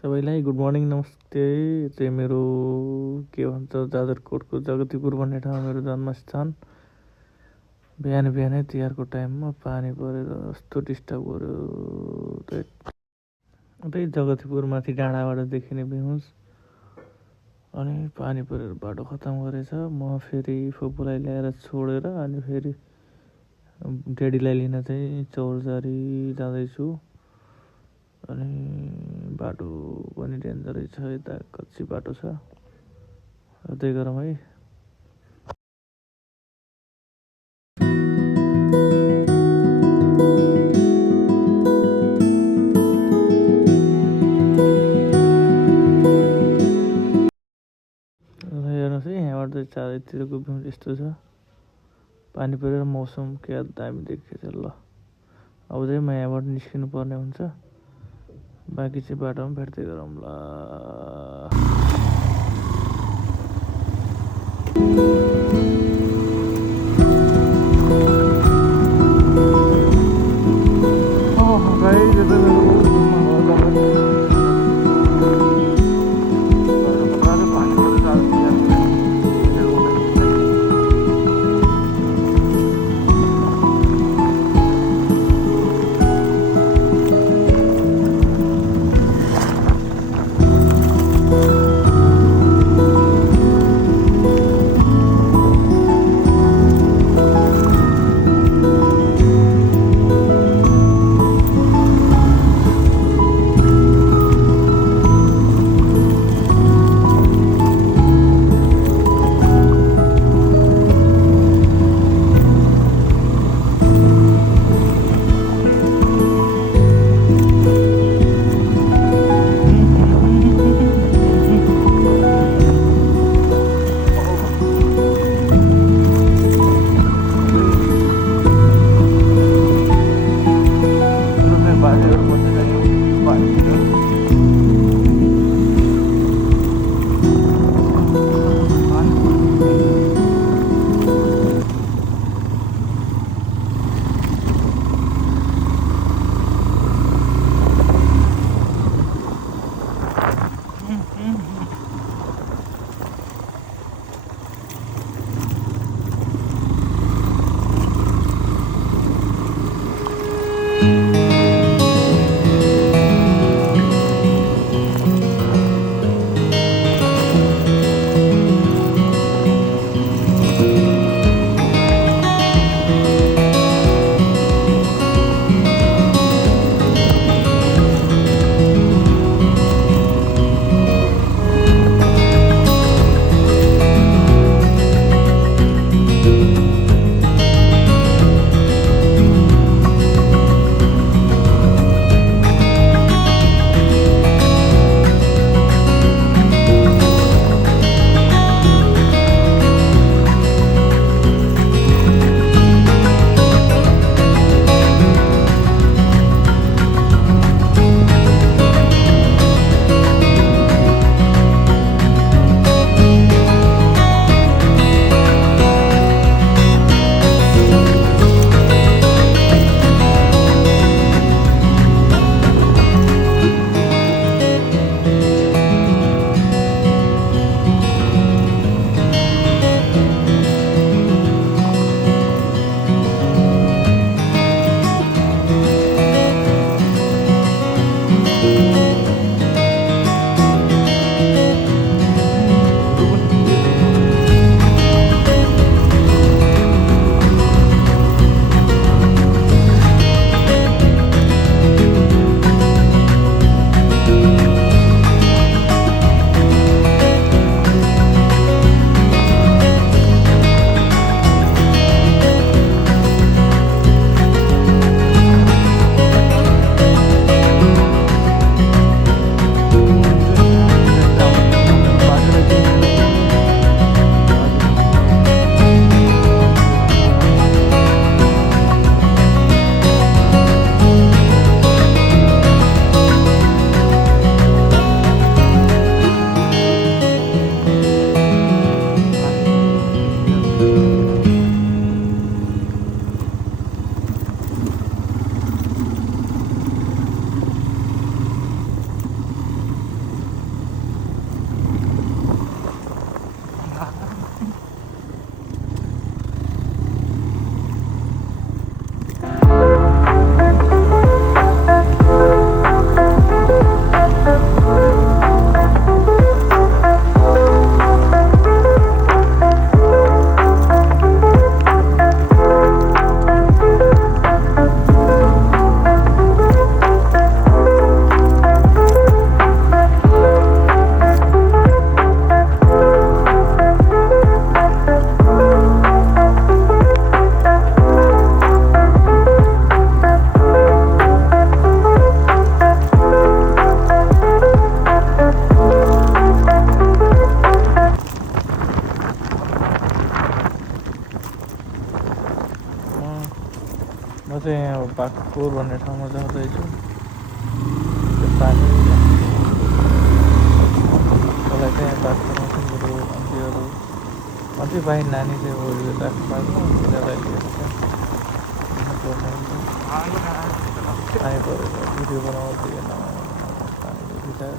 सबैलाई good morning नमस्ते। चाहिँ मेरो के भन्छ जाजरकोटको जगतीपुर भन्ने ठाउँ मेरो जन्मस्थान। बिहानै तिहारको टाइममा पानी परेर कस्तो डिस्टर्ब गर्यो। त्यही जगतीपुर माथि डाँडाबाट देखिने भ्यूज। अनि पानी परेर बाटो खतम गरेछ। म फेरि फुपूलाई ल्याएर छोडेर अनि फेरि डेडीलाई लिन चाहिँ चौरजारी जाँदैछु। अनि बाटो पनि डेन्जरै छ, यता कच्ची बाटो छ। त्यही गरौँ है। हेर्नुहोस् है, यहाँबाट चाहिँ चारैतिरको भ्यू यस्तो छ। पानी परेर मौसम क्या दामी देखिएछ। ल अब चाहिँ म यहाँबाट निस्किनु पर्ने हुन्छ। बाँकी चाहिँ बाटोमा भेट्दै गरौँ ल। पाखपुर भन्ने ठाउँमा जाँदैछु। त्यो पानी मलाई चाहिँ पाखपुरमा चाहिँ मेरो आन्टीहरू अझै भाइ नानीले ओरियो राख्नु भएको तिनीहरूलाई लिएर चाहिँ हिँड्नुपर्ने हुन्छ। पानी परेर भिडियो बनाउनु दिएन, पानीले भिजायो।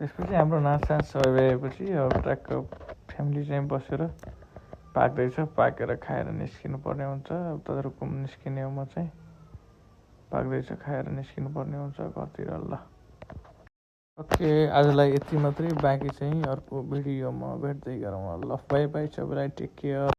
त्यसपछि हाम्रो नाचसाज सबै भएपछि अब ट्र्याक्क फ्यामिली चाहिँ बसेर पाक्दैछ। पाकेर खाएर निस्किनु पर्ने हुन्छ। अब तदरुकुम निस्किने हो म चाहिँ। पाक्दैछ, खाएर निस्किनु पर्ने हुन्छ घरतिर। ल ओके, आजलाई यति मात्रै। बाँकी चाहिँ अर्को भिडियोमा भेट्दै गरौँ। ल बाई बाई सबैलाई, टेक केयर।